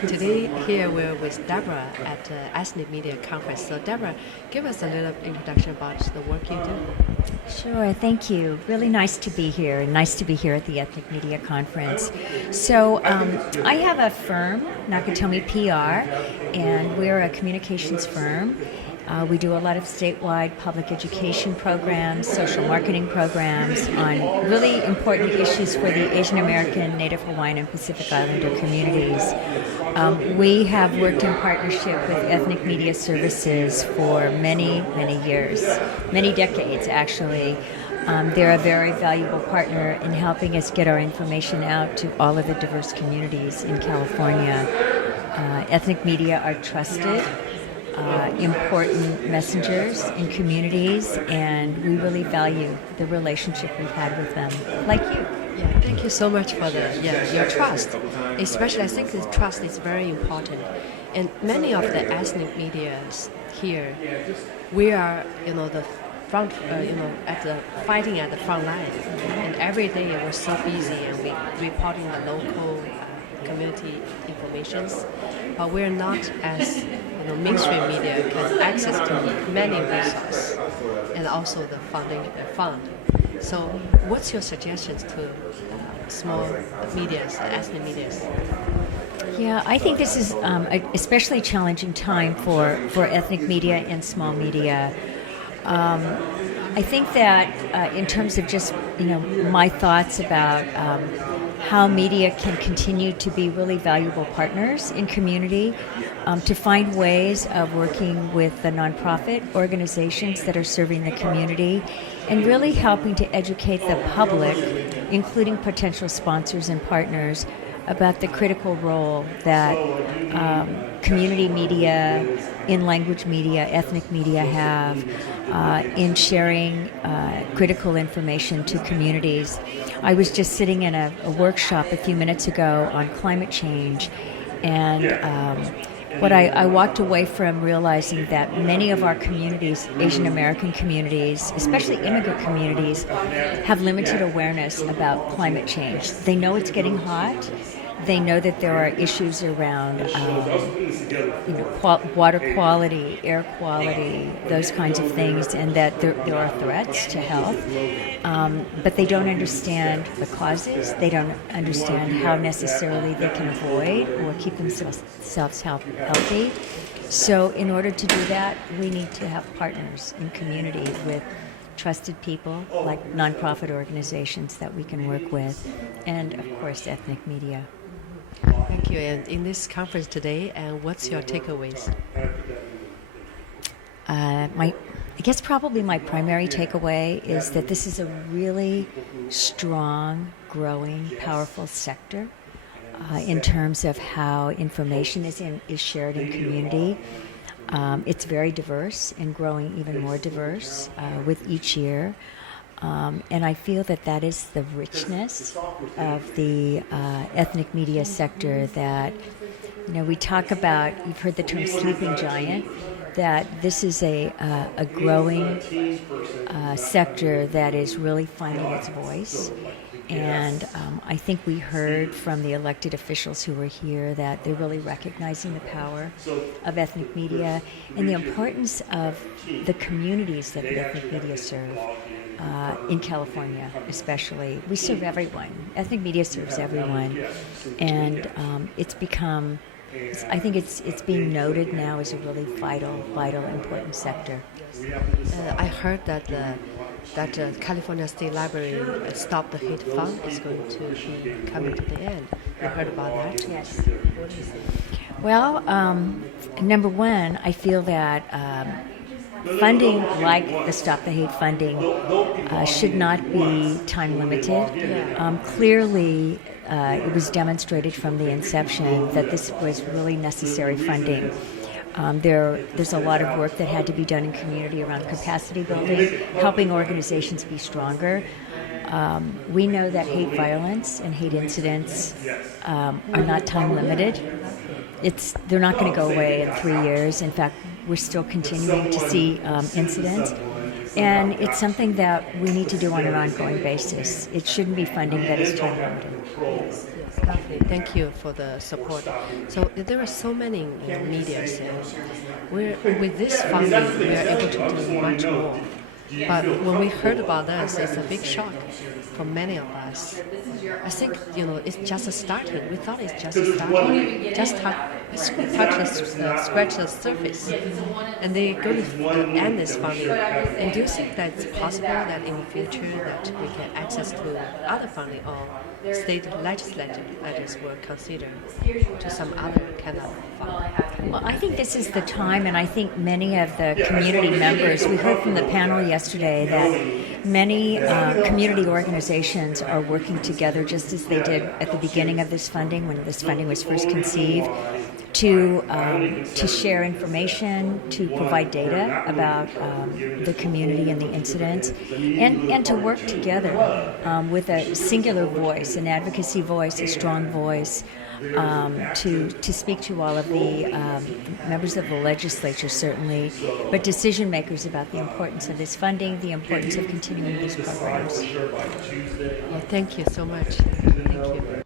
Today here we're with Debra at the Ethnic Media Conference. So Debra, give us a little introduction about the work you do. Sure, thank you. Really nice to be here. Nice to be here at the Ethnic Media Conference. So I have a firm, Nakatomi PR, and we're a communications firm. We do a lot of statewide public education programs, social marketing programs on really important issues for the Asian American, Native Hawaiian, and Pacific Islander communities. We have worked in partnership with Ethnic Media Services for many, many years, many decades actually. They're a very valuable partner in helping us get our information out to all of the diverse communities in California. Ethnic media are trusted, important messengers in communities, and we really value the relationship we've had with them, like you. Yeah, thank you so much for your trust. Especially, I think the trust is very important. And many of the ethnic medias here, we are, the front, fighting at the front line. And every day we're so busy and we reporting the local community informations, but we're not as mainstream media can access to many resources and also the fund. So, what's your suggestions to small medias, ethnic medias? Yeah, I think this is an especially challenging time for ethnic media and small media. I think that in terms of just my thoughts about how media can continue to be really valuable partners in community, to find ways of working with the nonprofit organizations that are serving the community and really helping to educate the public, including potential sponsors and partners, about the critical role that community media, in-language media, ethnic media have in sharing critical information to communities. I was just sitting in a workshop a few minutes ago on climate change, and what I walked away from realizing that many of our communities, Asian American communities, especially immigrant communities, have limited awareness about climate change. They know it's getting hot. They know that there are issues around water quality, air quality, those kinds of things, and that there are threats to health. But they don't understand the causes. They don't understand how necessarily they can avoid or keep themselves healthy. So in order to do that, we need to have partners in community with trusted people like nonprofit organizations that we can work with, and of course ethnic media. Thank you. And in this conference today, what's your takeaways? I guess probably my primary takeaway is that this is a really strong, growing, powerful sector in terms of how information is shared in community. It's very diverse and growing even more diverse with each year. And I feel that is the richness of the ethnic media sector that, we talk about, you've heard the term sleeping giant, that this is a growing sector that is really finding its voice. And I think we heard from the elected officials who were here that they're really recognizing the power of ethnic media and the importance of the communities that the ethnic media serve. In California, especially, we serve everyone. Ethnic media serves everyone, and it's become. I think it's being noted now as a really vital, important sector. I heard that California State Library Stop the Hate Fund is going to be coming to the end. You heard about that? Yes. What do you think? Well, number one, I feel that. Funding like the Stop the Hate funding should not be time limited. Clearly, it was demonstrated from the inception that this was really necessary funding. There's a lot of work that had to be done in community around capacity building, helping organizations be stronger. We know that hate violence and hate incidents are not time limited. They're not going to go away in 3 years. In fact, we're still continuing to see incidents. And it's something that we need to do on an ongoing basis. It shouldn't be funding that is time limited. Yes, lovely. Thank you for the support. So there are so many medias, and with this funding, we are able to do much more. But when we heard about this, it's a big shock for many of us. I think it's just a starting. We thought it's just a starting, just scratch the surface, and they're going to end this funding. And do you think that it's possible that in the future that we can access to other funding, or state legislators will consider to some other kind of funding? Well, I think this is the time, and I think many of the community members, we heard from the panel yesterday that many community organizations are working together just as they did at the beginning of this funding, when this funding was first conceived, to share information, to provide data about the community and the incidents, and to work together with a singular voice, an advocacy voice, a strong voice, to speak to all of the members of the legislature, certainly, but decision makers about the importance of this funding, the importance of continuing these programs. Well, thank you so much. Thank you.